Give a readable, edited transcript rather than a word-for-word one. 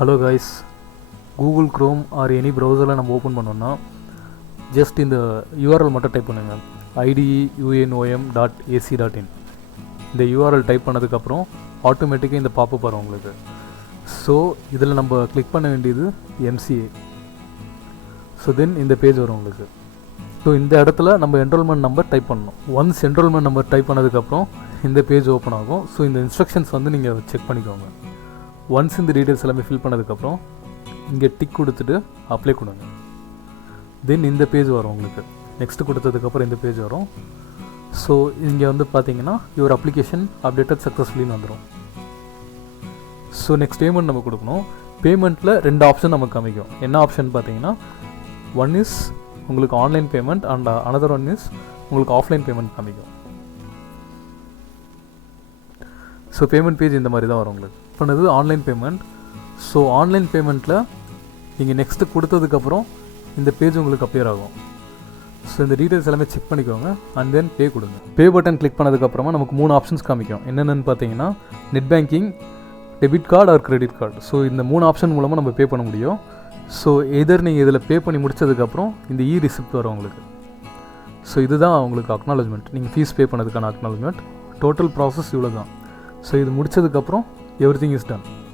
Hello guys, Google Chrome or any browser நம்ம open பண்ணோம்னா just இந்த URL மட்டும் டைப் பண்ணுங்க ideunom.ac.in. இந்த URL டைப் பண்ணதுக்கப்புறம் ஆட்டோமேட்டிக்காக இந்த பாப்பப் வரும் உங்களுக்கு. ஸோ இதில் நம்ம கிளிக் பண்ண வேண்டியது MCA. ஸோ தென் இந்த பேஜ் வரும் உங்களுக்கு. ஸோ இந்த இடத்துல நம்ம என்ரோல்மெண்ட் நம்பர் டைப் பண்ணணும். ஒன்ஸ் என்ரோல்மெண்ட் நம்பர் டைப் பண்ணதுக்கப்புறம் இந்த பேஜ் ஓப்பன் ஆகும். ஸோ இந்த இன்ஸ்ட்ரக்ஷன்ஸ் வந்து நீங்கள் செக் பண்ணிக்கோங்க. ஒன்ஸ் இந்த டீட்டெயில்ஸ் எல்லாமே ஃபில் பண்ணதுக்கப்புறம் இங்கே டிக் கொடுத்துட்டு அப்ளை கொடுங்க. தென் இந்த பேஜ் வரும் உங்களுக்கு. நெக்ஸ்ட்டு கொடுத்ததுக்கப்புறம் இந்த பேஜ் வரும். ஸோ இங்கே வந்து பார்த்தீங்கன்னா யுவர் அப்ளிகேஷன் அப்டேட்டட் சக்ஸஸ்ஃபுல்லின்னு வந்துடும். ஸோ நெக்ஸ்ட் பேமெண்ட் நம்ம கொடுக்கணும். பேமெண்ட்டில் 2 ஆப்ஷன் நமக்கு காமிக்கும். என்ன ஆப்ஷன் பார்த்தீங்கன்னா, ஒன் இஸ் உங்களுக்கு online payment and another one is உங்களுக்கு ஆஃப்லைன் பேமெண்ட் காமிக்கும். ஸோ பேமெண்ட் பேஜ் இந்த மாதிரி தான் வரும் உங்களுக்கு. பண்ணது ஆன்லைன் பேமெண்ட். ஸோ ஆன்லைன் பேமெண்ட்டில் நீங்கள் நெக்ஸ்ட்டு கொடுத்ததுக்கப்புறம் இந்த பேஜ் உங்களுக்கு அப்பியர் ஆகும். ஸோ இந்த டீட்டெயில்ஸ் எல்லாமே செக் பண்ணிக்கோங்க அண்ட் தென் பே கொடுங்க. பே பட்டன் கிளிக் பண்ணதுக்கப்புறமா நமக்கு 3 ஆப்ஷன்ஸ் காமிக்கும். என்னென்னு பார்த்தீங்கன்னா, net banking, debit card or credit card. So இந்த 3 ஆப்ஷன் மூலமாக நம்ம பே பண்ண முடியும். ஸோ எதர் நீங்கள் இதில் பே பண்ணி முடித்ததுக்கப்புறம் இந்த ரிசிப்ட் வரும் உங்களுக்கு. ஸோ இதுதான் உங்களுக்கு அக்னாலஜ்மெண்ட், நீங்கள் ஃபீஸ் பே பண்ணதுக்கான அக்னாலஜ்மெண்ட். டோட்டல் ப்ராசஸ் இவ்வளோ தான். ஸோ இது முடித்ததுக்கப்புறம் எவ்ரிதிங் இஸ் டன்.